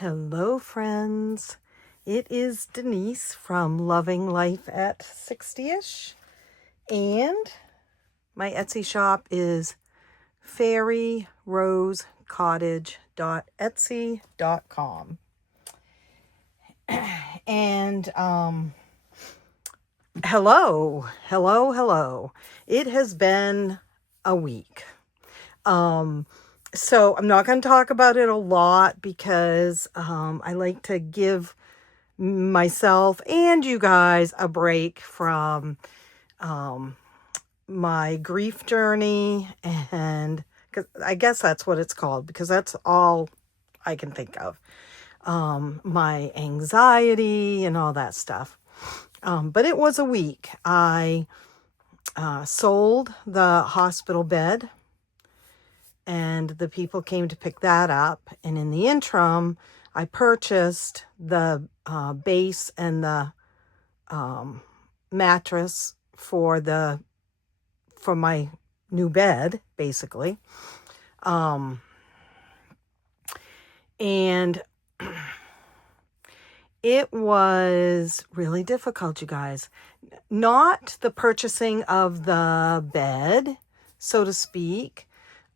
Hello, friends. It is Denise from Loving Life at 60ish, and my Etsy shop is fairyrosecottage.etsy.com. And hello. It has been a week. So I'm not going to talk about it a lot because I like to give myself and you guys a break from my grief journey, and cause I guess that's what it's called because that's all I can think of. My anxiety and all that stuff. But it was a week. I sold the hospital bed, and the people came to pick that up. And in the interim, I purchased the base and the mattress for my new bed, basically. And it was really difficult, you guys. Not the purchasing of the bed, so to speak,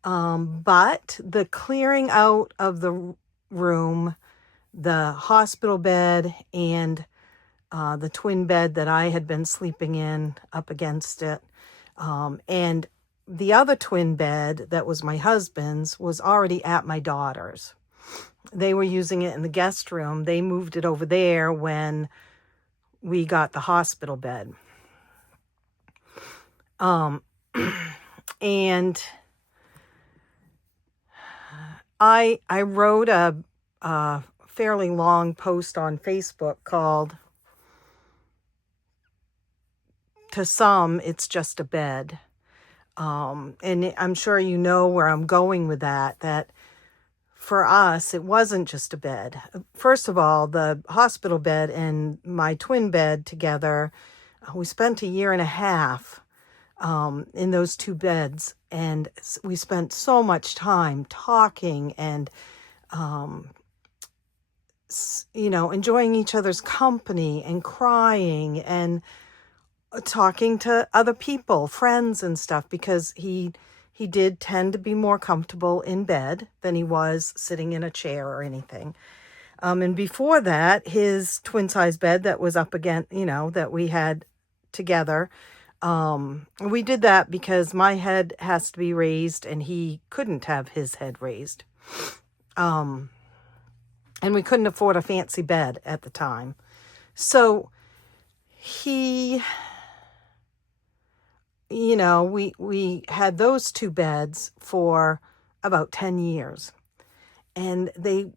but the clearing out of the room, the hospital bed, and the twin bed that I had been sleeping in up against it. And the other twin bed that was my husband's was already at my daughter's. They were using it in the guest room. They moved it over there when we got the hospital bed. And I wrote a fairly long post on Facebook called, "To some, it's just a bed." And I'm sure you know where I'm going with that for us, it wasn't just a bed. First of all, the hospital bed and my twin bed together, we spent a year and a half in those two beds, and we spent so much time talking and enjoying each other's company and crying and talking to other people, friends and stuff, because he did tend to be more comfortable in bed than he was sitting in a chair or anything. And before that, his twin size bed that was up against, that we had together, we did that because my head has to be raised and he couldn't have his head raised. And we couldn't afford a fancy bed at the time. So we had those two beds for about 10 years. And they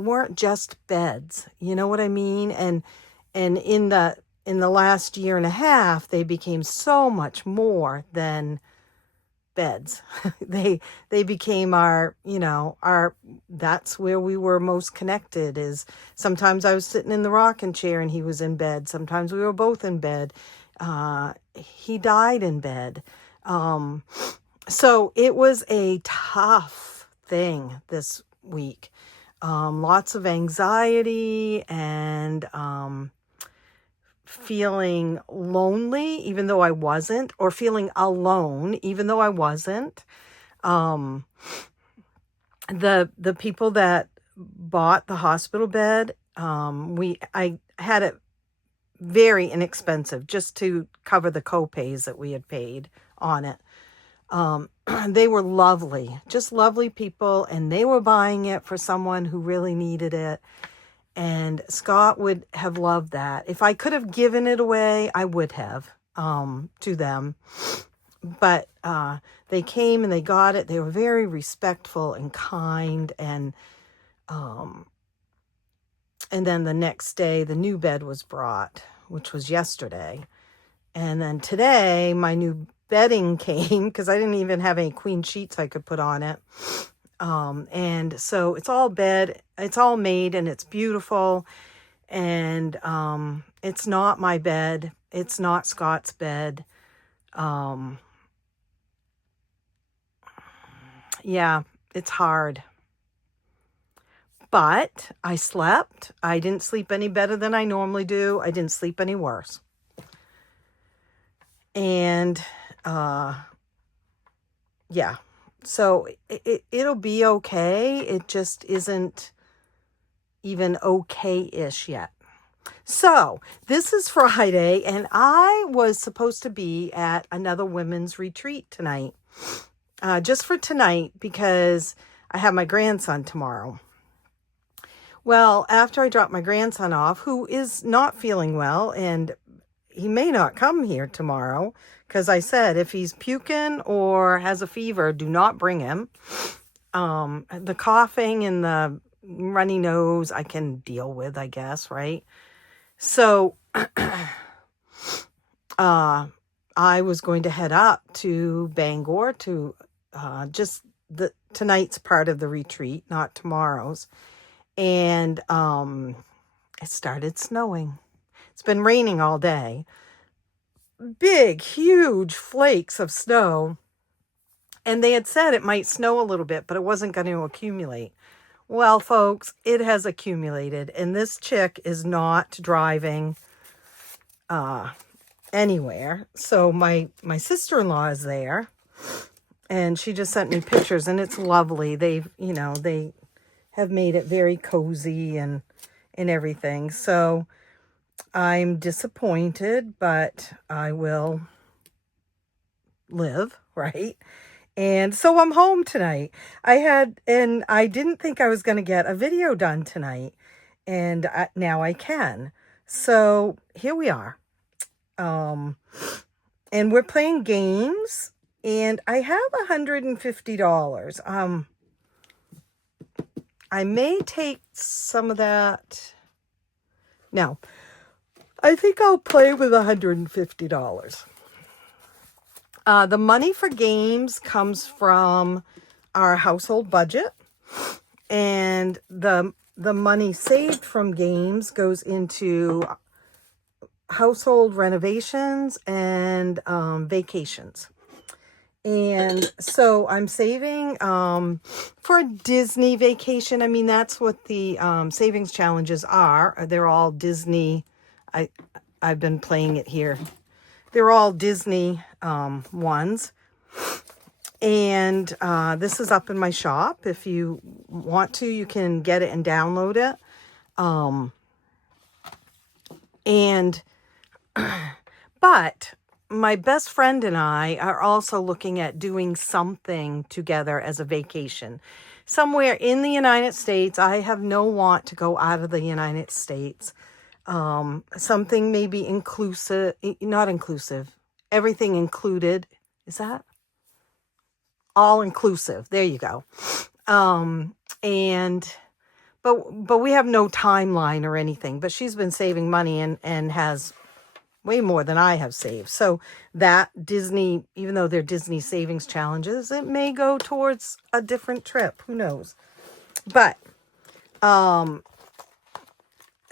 weren't just beds, you know what I mean? And in the last year and a half, they became so much more than beds. They became our that's where we were most connected. Is sometimes I was sitting in the rocking chair and he was in bed. Sometimes we were both in bed. He died in bed. So it was a tough thing this week. Lots of anxiety and feeling lonely, even though I wasn't, or feeling alone, even though I wasn't. The people that bought the hospital bed, I had it very inexpensive just to cover the co-pays that we had paid on it. They were lovely, just lovely people, and they were buying it for someone who really needed it. And Scott would have loved that. If I could have given it away, I would have to them. But they came and they got it. They were very respectful and kind. And then the next day, the new bed was brought, which was yesterday. And then today, my new bedding came because I didn't even have any queen sheets I could put on it. And so it's all made and it's beautiful. And it's not my bed. It's not Scott's bed. Yeah, it's hard. But I slept. I didn't sleep any better than I normally do. I didn't sleep any worse. And yeah, so it'll be okay. It just isn't even okay-ish yet. So this is Friday, and I was supposed to be at another women's retreat tonight, just for tonight, because I have my grandson tomorrow. Well, after I drop my grandson off, who is not feeling well, and he may not come here tomorrow, because I said if he's puking or has a fever, do not bring him. The coughing and the runny nose I can deal with, I guess, right? So I was going to head up to Bangor to just tonight's part of the retreat, not tomorrow's. And it started snowing. It's been raining all day. Big, huge flakes of snow. And they had said it might snow a little bit, but it wasn't going to accumulate. Well, folks, it has accumulated. And this chick is not driving anywhere. So my sister-in-law is there. And she just sent me pictures. And it's lovely. They have made it very cozy and everything. So I'm disappointed, but I will live, right? And so I'm home tonight. And I didn't think I was going to get a video done tonight. And now I can. So here we are. And we're playing games. And I have $150. I may take some of that. No, I think I'll play with $150. The money for games comes from our household budget, and the money saved from games goes into household renovations and vacations. And so I'm saving for a Disney vacation. I mean, that's what the savings challenges are. They're all Disney. I've been playing it here. They're all Disney ones. And this is up in my shop. If you want to, you can get it and download it. But my best friend and I are also looking at doing something together as a vacation. Somewhere in the United States. I have no want to go out of the United States. Something maybe inclusive, not inclusive, everything included. Is that? All inclusive. There you go. But we have no timeline or anything, but she's been saving money and has way more than I have saved. So that Disney, even though they're Disney savings challenges, it may go towards a different trip. Who knows? But,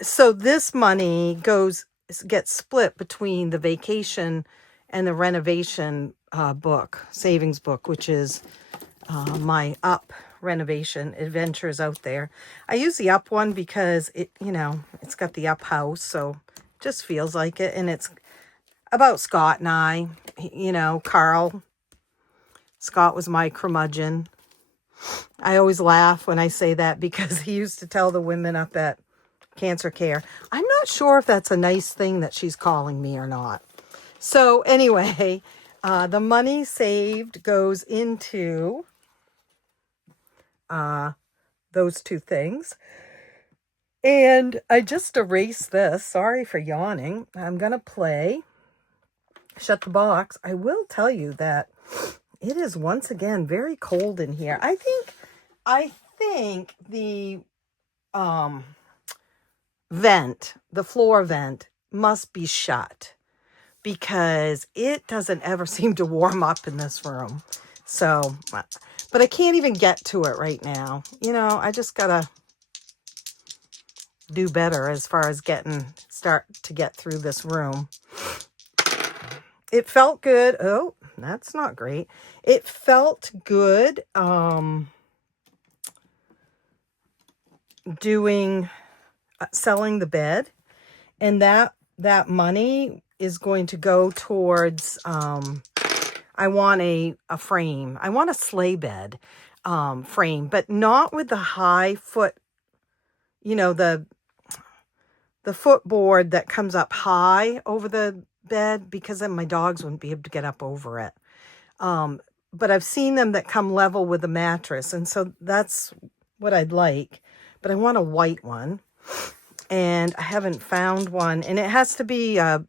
so this money gets split between the vacation and the renovation savings book, which is my Up renovation adventures out there. I use the Up one because it's got the Up house, so it just feels like it. And it's about Scott and I, Carl. Scott was my curmudgeon. I always laugh when I say that because he used to tell the women up at Cancer Care. I'm not sure if that's a nice thing that she's calling me or not. So anyway, the money saved goes into those two things. And I just erased this. Sorry for yawning. I'm going to play Shut the Box. I will tell you that it is once again very cold in here. I think the the floor vent must be shut because it doesn't ever seem to warm up in this room. So, but I can't even get to it right now. I just gotta do better as far as start to get through this room. It felt good. Oh, that's not great. It felt good. doing, selling the bed. And that money is going to go towards, I want a frame. I want a sleigh bed frame, but not with the high foot, you know, the footboard that comes up high over the bed, because then my dogs wouldn't be able to get up over it. But I've seen them that come level with the mattress, and so that's what I'd like. But I want a white one, and I haven't found one. And it has to be a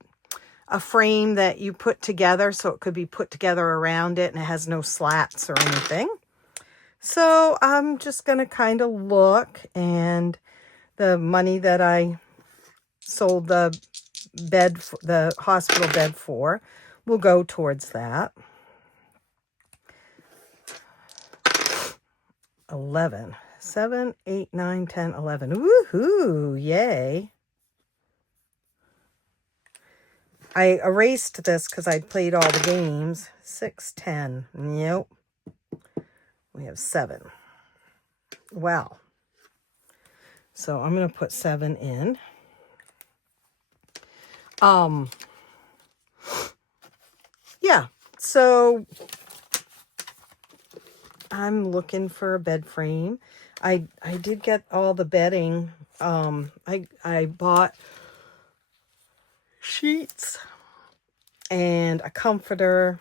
frame that you put together, so it could be put together around it, and it has no slats or anything. So I'm just going to kind of look, and the money that I sold the bed, the hospital bed for, will go towards that. 11, 7, 8, 9, 10, 11. Woohoo! Yay! I erased this because I'd played all the games. 6, 10. Nope. We have 7. Wow. So I'm going to put 7 in. Yeah. So I'm looking for a bed frame. I did get all the bedding. I bought sheets and a comforter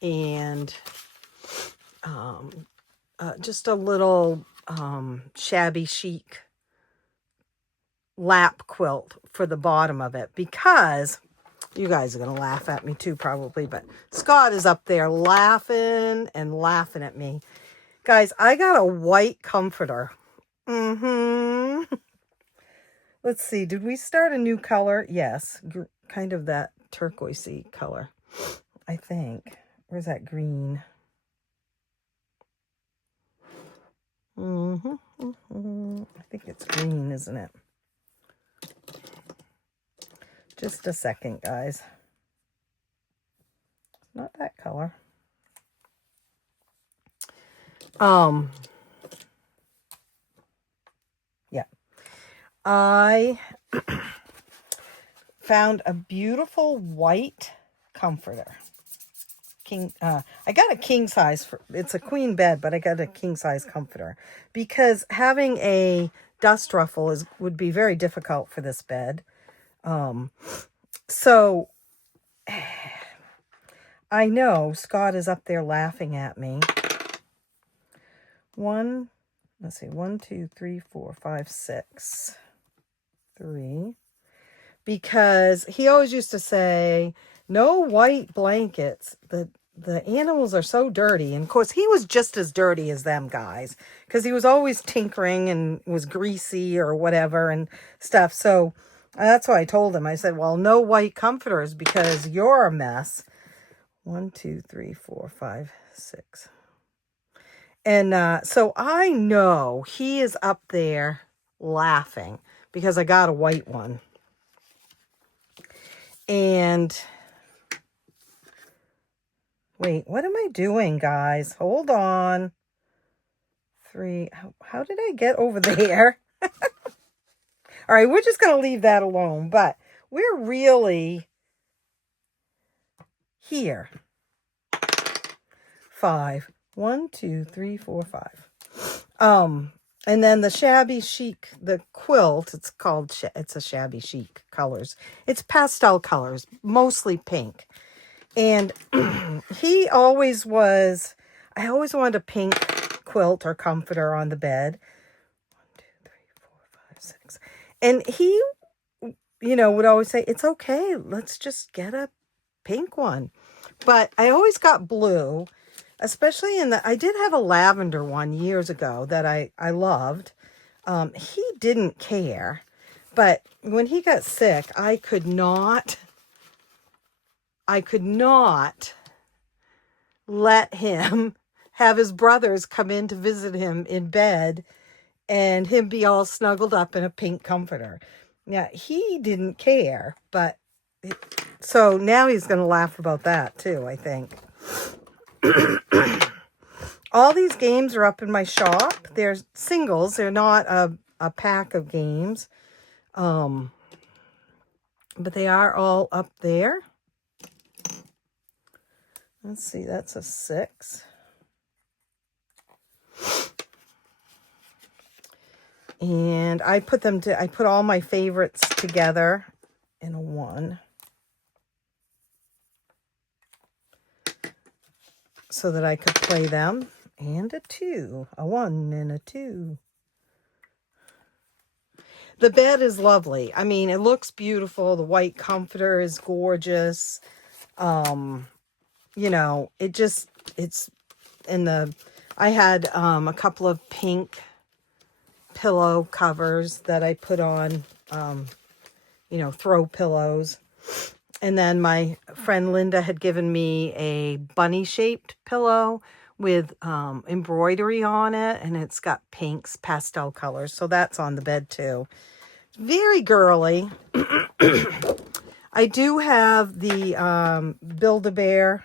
and just a little shabby chic lap quilt for the bottom of it, because you guys are going to laugh at me too probably, but Scott is up there laughing and laughing at me. Guys, I got a white comforter. Let's see, did we start a new color? Yes, kind of that turquoisey color, I think. Where's that green? I think it's green, isn't it? Just a second, guys. Not that color. Yeah. I found a beautiful white comforter. I got a king size. It's a queen bed, but I got a king size comforter because having a dust ruffle would be very difficult for this bed. So I know Scott is up there laughing at me. 1, 2, 3, 4, 5, 6, 3. Because he always used to say, no white blankets. The animals are so dirty. And of course, he was just as dirty as them guys, because he was always tinkering and was greasy or whatever and stuff. So that's why I told him. I said, well, no white comforters because you're a mess. 1, 2, 3, 4, 5, 6. And so I know he is up there laughing because I got a white one. And wait, what am I doing, guys? Hold on. 3. How did I get over there? All right, we're just going to leave that alone. But we're really here. 5. 1, 2, 3, 4, 5. And then the shabby chic, the quilt, it's a shabby chic colors. It's pastel colors, mostly pink. And I always wanted a pink quilt or comforter on the bed. 1, 2, 3, 4, 5, 6. And he, would always say, it's okay, let's just get a pink one. But I always got blue. Especially I did have a lavender one years ago that I loved. He didn't care. But when he got sick, I could not let him have his brothers come in to visit him in bed and him be all snuggled up in a pink comforter. Yeah, he didn't care. But so now he's going to laugh about that too, I think. All these games are up in my shop. They're singles. They're not a a pack of games. But they are all up there. Let's see, that's a 6. And I put all my favorites together in a 1. So that I could play them. And a 2. A 1 and a 2. The bed is lovely. I mean, it looks beautiful. The white comforter is gorgeous. You know, it's in the, I had a couple of pink pillow covers that I put on, you know, throw pillows. And then my friend Linda had given me a bunny-shaped pillow with embroidery on it. And it's got pinks, pastel colors. So that's on the bed too. Very girly. I do have the Build-A-Bear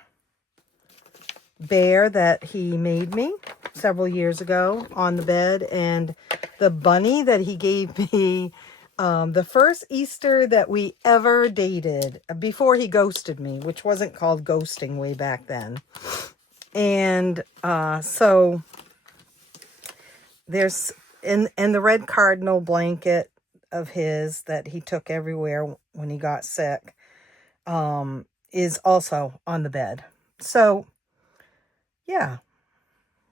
bear that he made me several years ago on the bed. And the bunny that he gave me the first Easter that we ever dated, before he ghosted me, which wasn't called ghosting way back then. And so there's, and the red cardinal blanket of his that he took everywhere when he got sick is also on the bed. So yeah,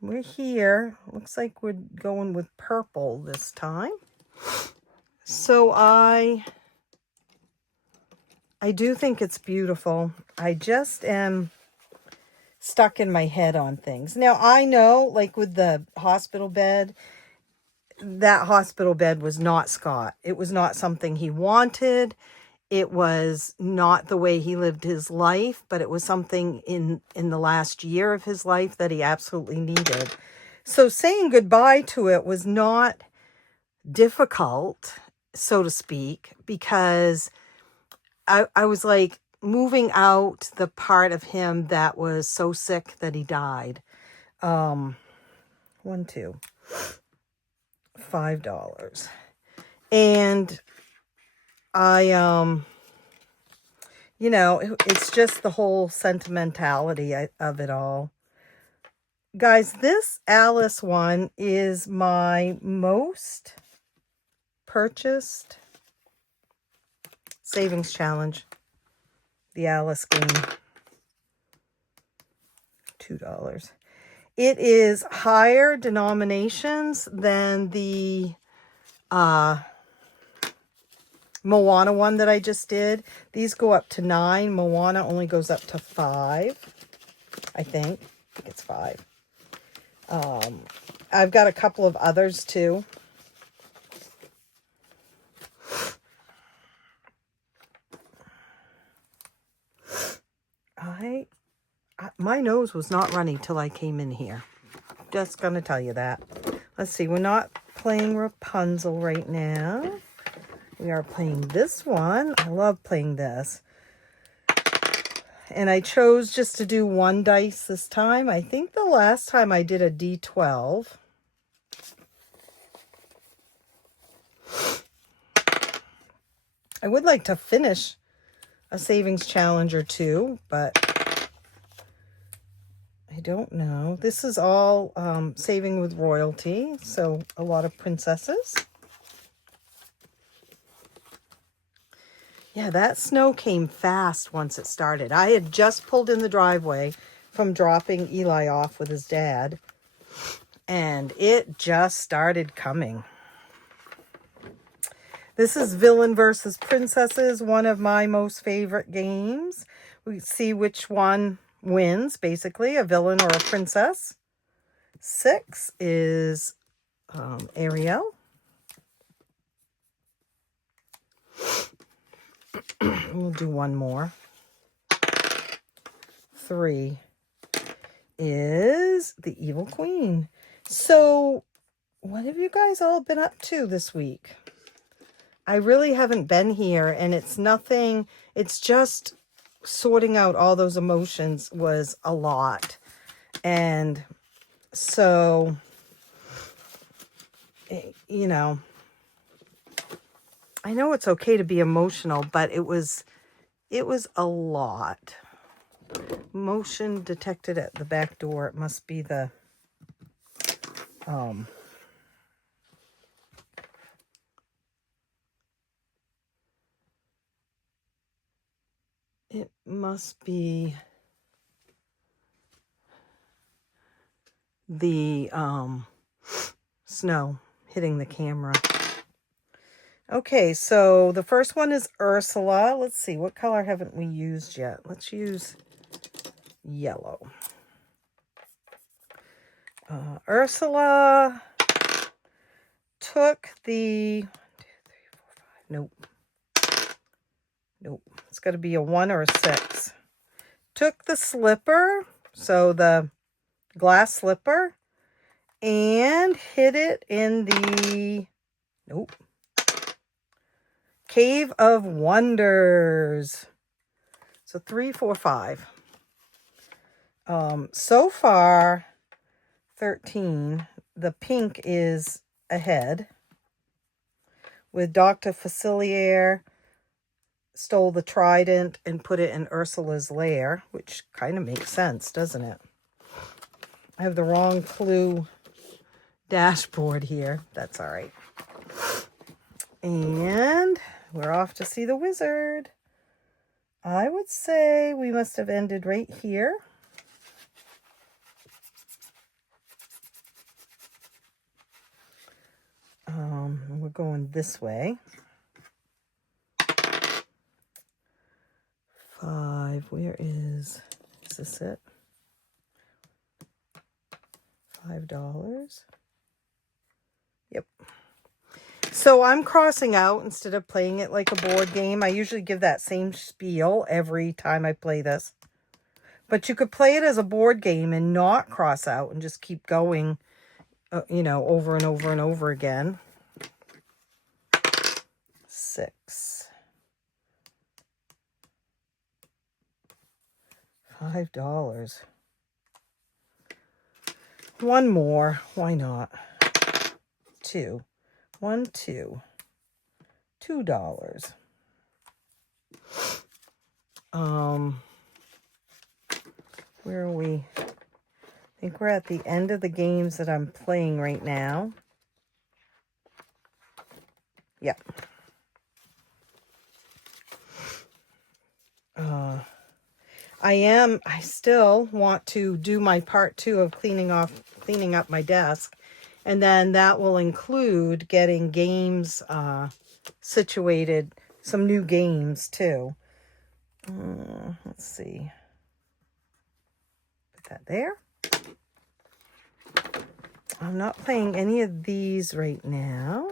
we're here. Looks like we're going with purple this time. So I do think it's beautiful. I just am stuck in my head on things. Now, I know, like with the hospital bed, that hospital bed was not Scott. It was not something he wanted. It was not the way he lived his life, but it was something in the last year of his life that he absolutely needed. So saying goodbye to it was not difficult, so to speak, because I was like moving out the part of him that was so sick that he died. $5. And I, you know, it's just the whole sentimentality of it all. Guys, this Alice one is my most purchased savings challenge. The Alice game. $2. It is higher denominations than the Moana one that I just did. These go up to 9. Moana only goes up to 5. I think it's 5. I've got a couple of others too. My nose was not runny till I came in here. Just gonna tell you that. Let's see, we're not playing Rapunzel right now. We are playing this one. I love playing this. And I chose just to do 1 dice this time. I think the last time I did a D12. I would like to finish a savings challenge or two, but I don't know. This is all Saving with Royalty, so a lot of princesses. Yeah, that snow came fast once it started. I had just pulled in the driveway from dropping Eli off with his dad, and it just started coming. This is Villain versus Princesses, one of my most favorite games. We see which one wins, basically, a villain or a princess. 6 is Ariel. We'll do one more. 3 is the Evil Queen. So, what have you guys all been up to this week? I really haven't been here, and it's nothing, it's just sorting out all those emotions was a lot. And so, you know, I know it's okay to be emotional, but it was a lot. Motion detected at the back door. It must be the it must be the snow hitting the camera. Okay, so the first one is Ursula. Let's see, what color haven't we used yet? Let's use yellow. Ursula took the, 1, 2, 3, 4, 5. Nope. It's got to be a 1 or a 6. Took the slipper, so the glass slipper, and hid it in the, nope, Cave of Wonders. So 3, 4, 5. So far, 13. The pink is ahead. With Dr. Facilier stole the trident and put it in Ursula's lair, which kind of makes sense, doesn't it? I have the wrong clue dashboard here. That's all right. And we're off to see the wizard. I would say we must have ended right here. We're going this way. 5, where is this it? $5. Yep. So I'm crossing out instead of playing it like a board game. I usually give that same spiel every time I play this. But you could play it as a board game and not cross out and just keep going, over and over and over again. 6. $5. One more. Why not? 2. 1, 2. $2. Where are we? I think we're at the end of the games that I'm playing right now. Yep. I still want to do my part 2 of cleaning up my desk. And then that will include getting games situated, some new games too. Let's see. Put that there. I'm not playing any of these right now.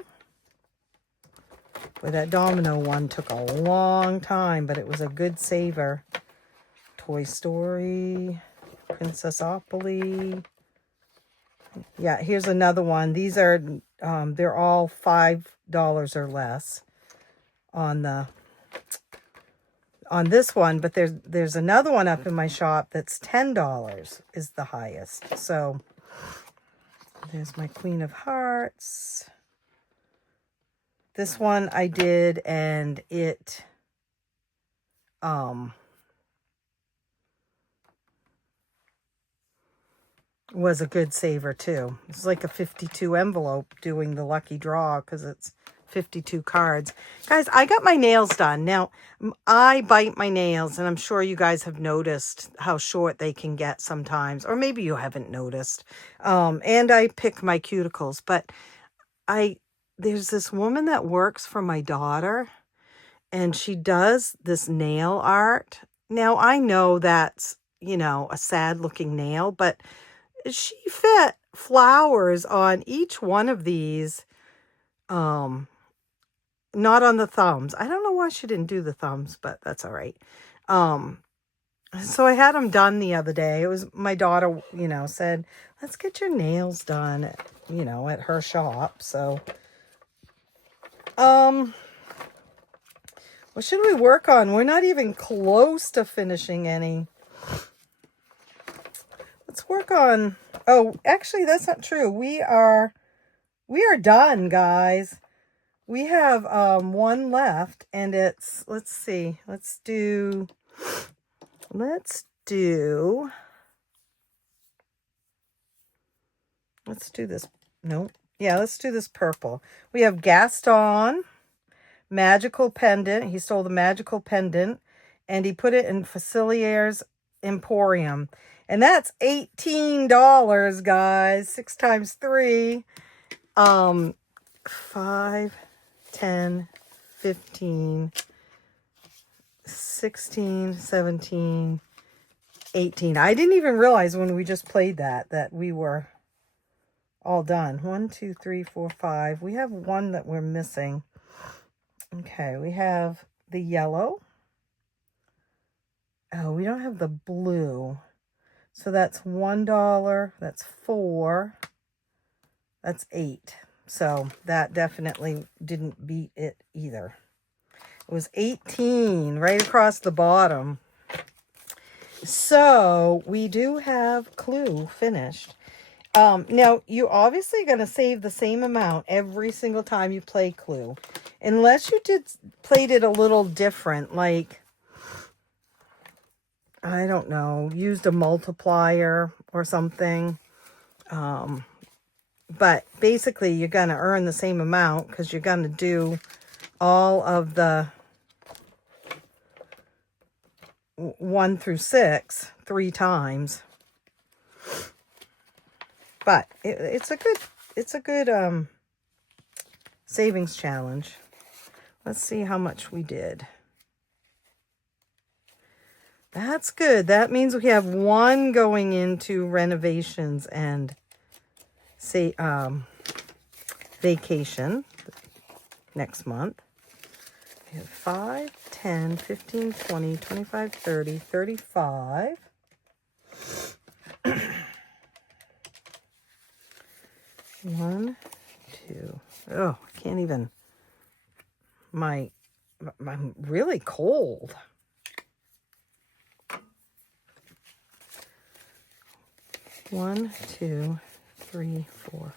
Boy, that domino one took a long time, but it was a good saver. Toy Story, Princessopoly. Yeah, here's another one. These are, they're all $5 or less on this one, but there's another one up in my shop that's $10 is the highest. So there's my Queen of Hearts. This one I did, and it was a good saver too. It's like a 52 envelope doing the lucky draw because it's 52 cards. Guys, I got my nails done. Now, I bite my nails, and I'm sure you guys have noticed how short they can get sometimes, or maybe you haven't noticed. And I pick my cuticles, but there's this woman that works for my daughter, and she does this nail art. Now, I know that's, a sad looking nail, but she fit flowers on each one of these, not on the thumbs. I don't know why she didn't do the thumbs, but that's all right. So I had them done the other day. It was my daughter, said, let's get your nails done, at her shop. So, what should we work on? We're not even close to finishing any. Let's work on, oh, actually, that's not true. We are done, guys. We have one left, and it's, let's see, let's do this. No. Yeah, let's do this purple. We have Gaston, magical pendant. He stole the magical pendant, and he put it in Facilier's Emporium. And that's $18, guys. 6 times 3. 5, 10, 15, 16, 17, 18. I didn't even realize when we just played that we were all done. 1, 2, 3, 4, 5. We have one that we're missing. Okay, we have the yellow. Oh, we don't have the blue. So that's $1. That's 4. That's 8. So that definitely didn't beat it either. It was 18 right across the bottom. So we do have Clue finished. Now, you're obviously going to save the same amount every single time you play Clue. Unless you played it a little different, like, I don't know, used a multiplier or something. But basically, you're going to earn the same amount because you're going to do all of the 1 through 6 3 times. But it's a good savings challenge. Let's see how much we did. That's good. That means we have 1 going into renovations and say vacation next month. We have 5, 10, 15, 20, 25, 30, 35. 1, 2. Oh, I can't even. I'm really cold. One, 2, 3, 4.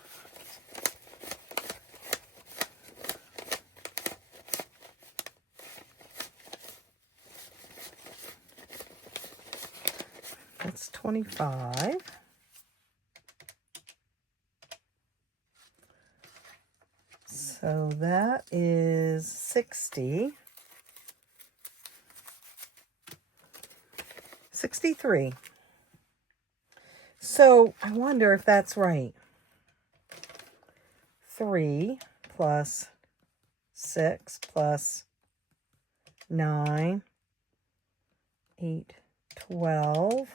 That's 25. So that is 60. 63. So I wonder if that's right. 3 plus 6 plus 9, 8, 12,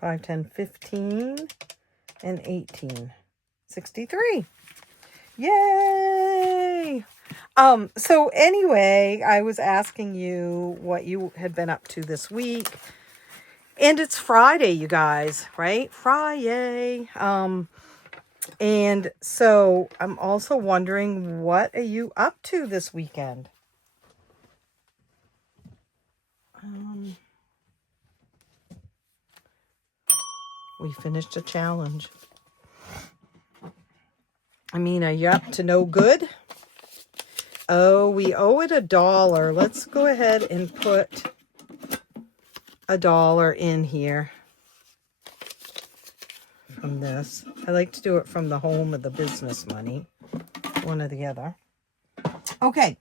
5, 10, 15, and 18. 63. Yay! So anyway, I was asking you what you had been up to this week. And it's Friday, you guys, right? Friday. And so I'm also wondering, what are you up to this weekend? We finished a challenge. I mean, are you up to no good? Oh, we owe it $1. Let's go ahead and put $1 in here from this. I like to do it from the home or the business money, one or the other. Okay,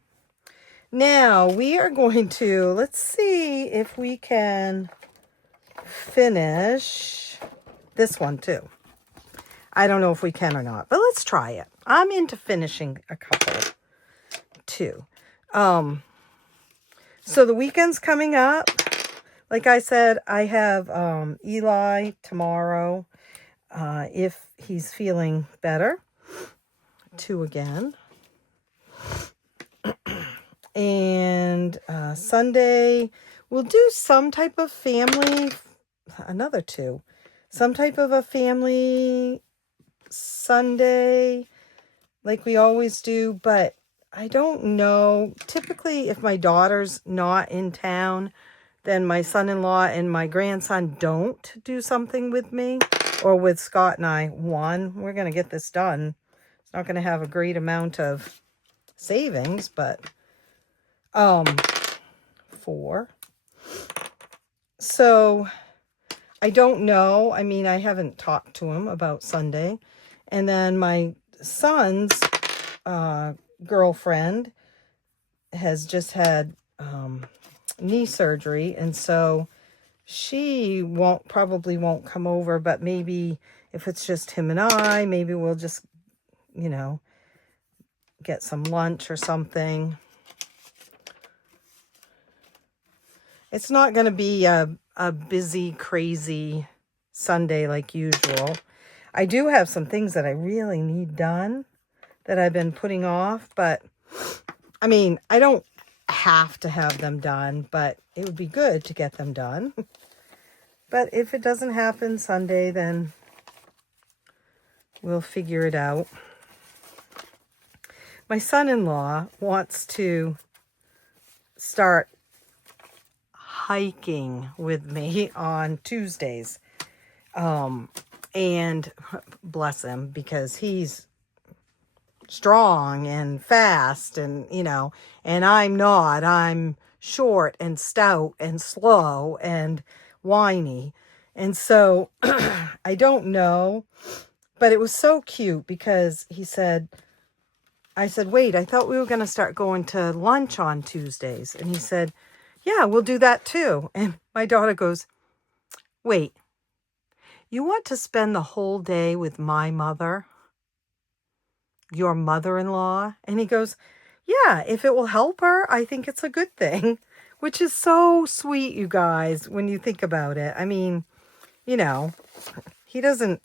now we are going to, let's see if we can finish this one too. I don't know if we can or not, but let's try it. I'm into finishing a couple too. So the weekend's coming up. Like I said, I have Eli tomorrow, if he's feeling better, 2 again. And Sunday, we'll do some type of family, another 2. Some type of a family Sunday, like we always do, but I don't know. Typically, if my daughter's not in town, then my son-in-law and my grandson don't do something with me or with Scott and I. We're going to get this done. Not going to have a great amount of savings, but 4. So I don't know. I mean, I haven't talked to him about Sunday. And then my son's girlfriend has just had knee surgery, and so she probably won't come over, but maybe if it's just him and I, maybe we'll just, get some lunch or something. It's not going to be a busy, crazy Sunday like usual. I do have some things that I really need done that I've been putting off, but I mean, I don't have to have them done, but it would be good to get them done. But if it doesn't happen Sunday, then we'll figure it out. My son-in-law wants to start hiking with me on Tuesdays. And bless him, because he's strong and fast and, and I'm not. I'm short and stout and slow and whiny. And so I don't know, but it was so cute because I said, wait, I thought we were going to start going to lunch on Tuesdays. And he said, yeah, we'll do that too. And my daughter goes, wait, you want to spend the whole day with my mother, your mother-in-law? And he goes, yeah, if it will help her, I think it's a good thing, which is so sweet, you guys, when you think about it. I mean, he doesn't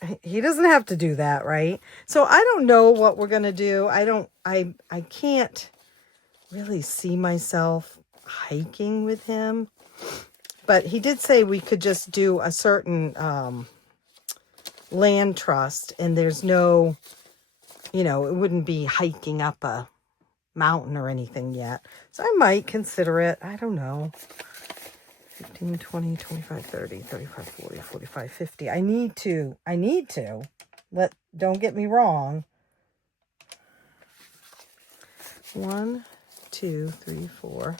have to do that, right? So I don't know what we're going to do. I can't really see myself hiking with him, but he did say we could just do a certain land trust, and there's no, it wouldn't be hiking up a mountain or anything yet. So I might consider it. I don't know. 15, 20, 25, 30, 35, 40, 45, 50. I need to. Don't get me wrong. 1, 2, 3, 4.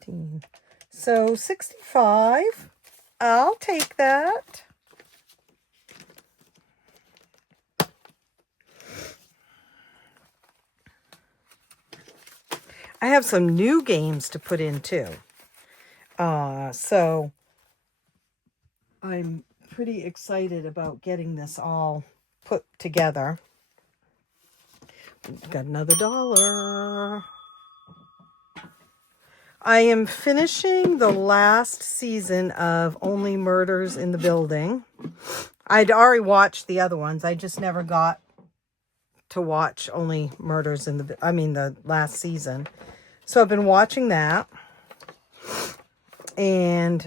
15. So 65. I'll take that. I have some new games to put in too. So I'm pretty excited about getting this all put together. We've got another $1. I am finishing the last season of Only Murders in the Building. I'd already watched the other ones. I just never got to watch Only Murders in the last season. So I've been watching that and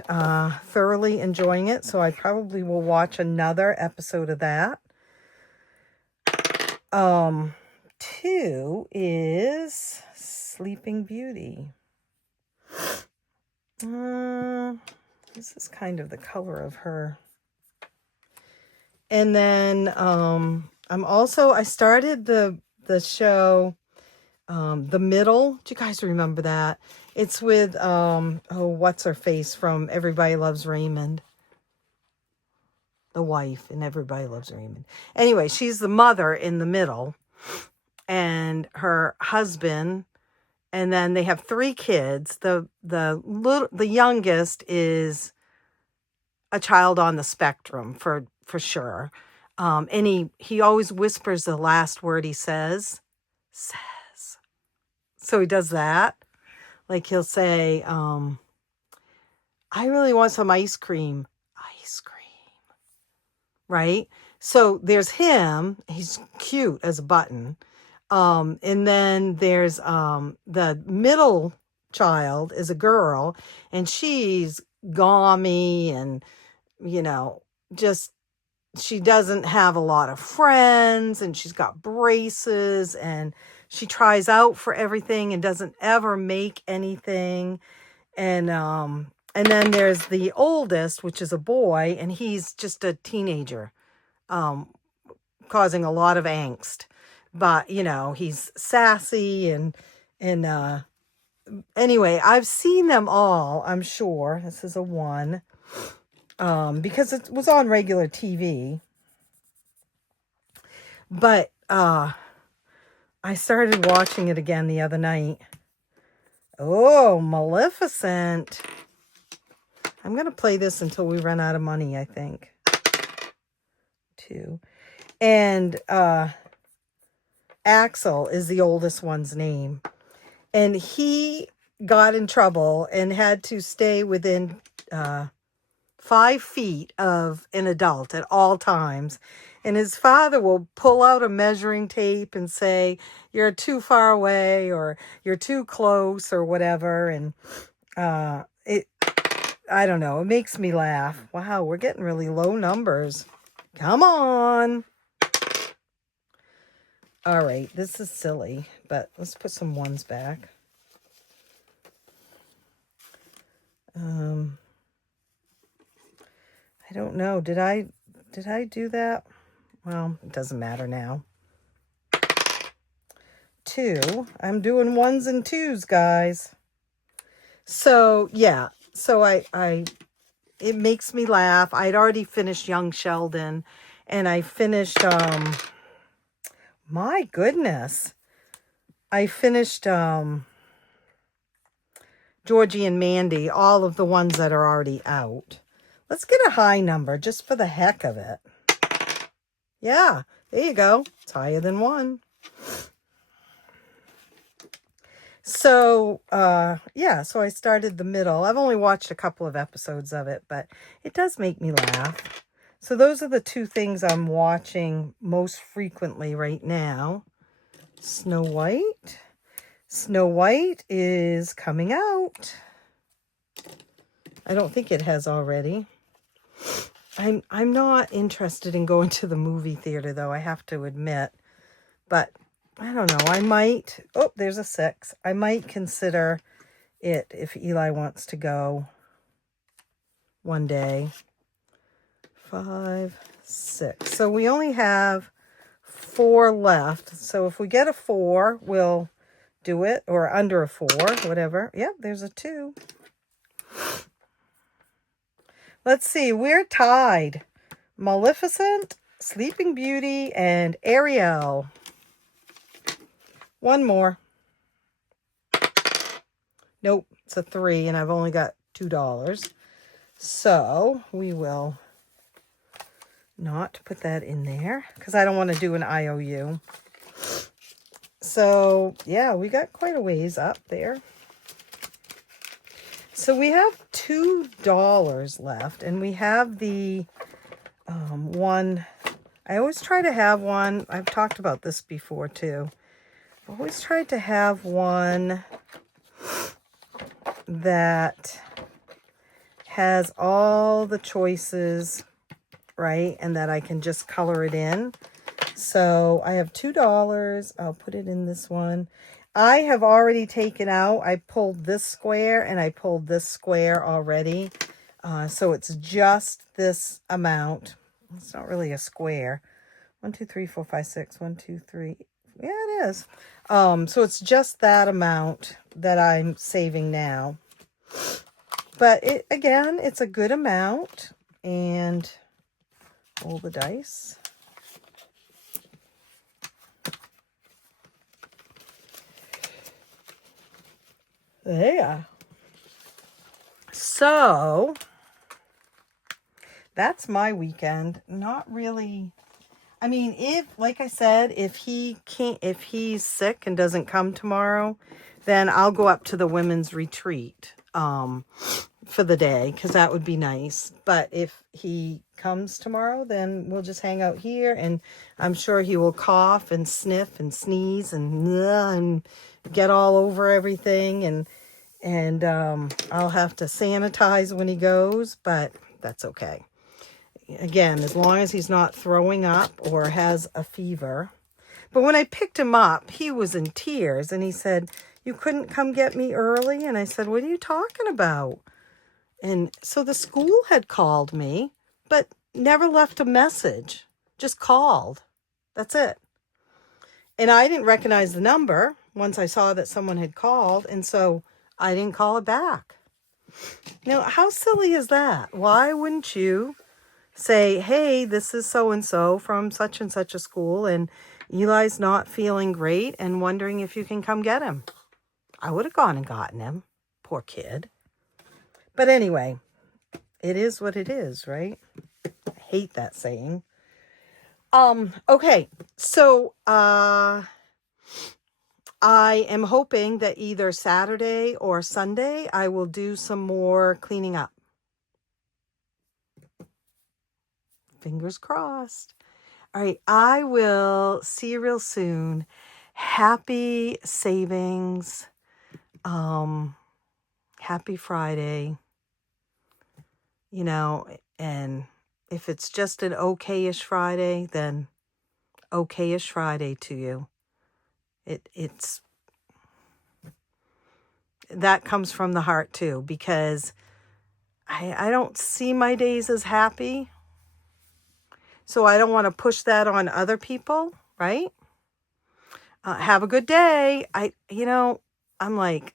thoroughly enjoying it. So I probably will watch another episode of that. 2 is Sleeping Beauty. This is kind of the color of her. And then I started the show The Middle. Do you guys remember that? It's with what's her face from Everybody Loves Raymond, the wife in Everybody Loves Raymond. Anyway, she's the mother in The Middle, and her husband, and then they have 3 kids. The youngest is a child on the spectrum for sure. And he always whispers the last word he says. So he does that. Like he'll say, I really want some ice cream. Right? So there's him. He's cute as a button. And then there's the middle child is a girl, and she's gaumy and, just, she doesn't have a lot of friends, and she's got braces, and she tries out for everything and doesn't ever make anything. And then there's the oldest, which is a boy, and he's just a teenager, causing a lot of angst. But, you know, he's sassy and anyway, I've seen them all, I'm sure. This is a 1. Because it was on regular TV. But I started watching it again the other night. Oh, Maleficent. I'm going to play this until we run out of money, I think. 2. And Axel is the oldest one's name. And he got in trouble and had to stay within 5 feet of an adult at all times. And his father will pull out a measuring tape and say, you're too far away or you're too close or whatever. And I don't know. It makes me laugh. Wow, we're getting really low numbers. Come on. All right, this is silly, but let's put some 1s back. I don't know. Did I do that? Well, it doesn't matter now. 2. I'm doing 1s and 2s, guys. So, yeah. So it makes me laugh. I'd already finished Young Sheldon, and I finished, my goodness. I finished, Georgie and Mandy, all of the ones that are already out. Let's get a high number just for the heck of it. Yeah, there you go. It's higher than 1. So, yeah, so I started the middle. I've only watched a couple of episodes of it, but it does make me laugh. So those are the 2 things I'm watching most frequently right now. Snow White. Snow White is coming out. I don't think it has already. I'm not interested in going to the movie theater, though, I have to admit. But I don't know. I might. Oh, there's a 6. I might consider it if Eli wants to go one day. 5, 6. So we only have 4 left. So if we get a 4, we'll do it. Or under a 4, whatever. Yep, there's a 2. Let's see. We're tied. Maleficent, Sleeping Beauty, and Ariel. 1 more. Nope, it's a 3, and I've only got $2. So we will not put that in there because I don't want to do an IOU. So, yeah, we got quite a ways up there. So we have $2 left, and we have the one. I always try to have one. I've talked about this before, too. I've always tried to have one that has all the choices, right? And that I can just color it in. So I have $2. I'll put it in this one. I have already taken out, I pulled this square and I pulled this square already. So it's just this amount. It's not really a square. 1, 2, 3, 4, 5, 6. 1, 2, 3. Yeah, it is. So it's just that amount that I'm saving now. But again, it's a good amount. And roll the dice. There. So that's my weekend. Not really. I mean, like I said, if he's sick and doesn't come tomorrow, then I'll go up to the women's retreat for the day, because that would be nice. But if he comes tomorrow, then we'll just hang out here, and I'm sure he will cough and sniff and sneeze and get all over everything, and I'll have to sanitize when he goes, but that's okay. Again, as long as he's not throwing up or has a fever. But when I picked him up, he was in tears, and he said, you couldn't come get me early. And I said, what are you talking about? And so the school had called me, but never left a message, just called. That's it. And I didn't recognize the number once I saw that someone had called, and so I didn't call it back. Now, how silly is that? Why wouldn't you say, hey, this is so-and-so from such and such a school, and Eli's not feeling great and wondering if you can come get him? I would have gone and gotten him. Poor kid. But anyway, it is what it is, right? I hate that saying. Okay, so I am hoping that either Saturday or Sunday I will do some more cleaning up. Fingers crossed. All right, I will see you real soon. Happy savings. Happy Friday. You know, and if it's just an okay-ish Friday, then okay-ish Friday to you. It's that comes from the heart too, because I don't see my days as happy. So I don't want to push that on other people, right? Have a good day. I'm like,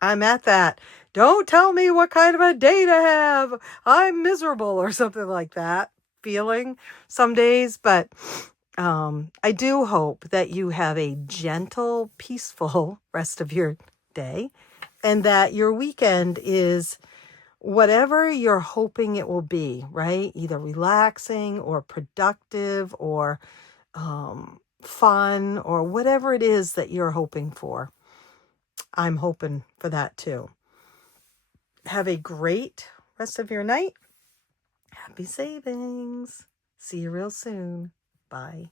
I'm at that. Don't tell me what kind of a day to have. I'm miserable or something like that feeling some days. But I do hope that you have a gentle, peaceful rest of your day, and that your weekend is whatever you're hoping it will be, right? Either relaxing or productive or fun or whatever it is that you're hoping for. I'm hoping for that too. Have a great rest of your night. Happy savings. See you real soon. Bye.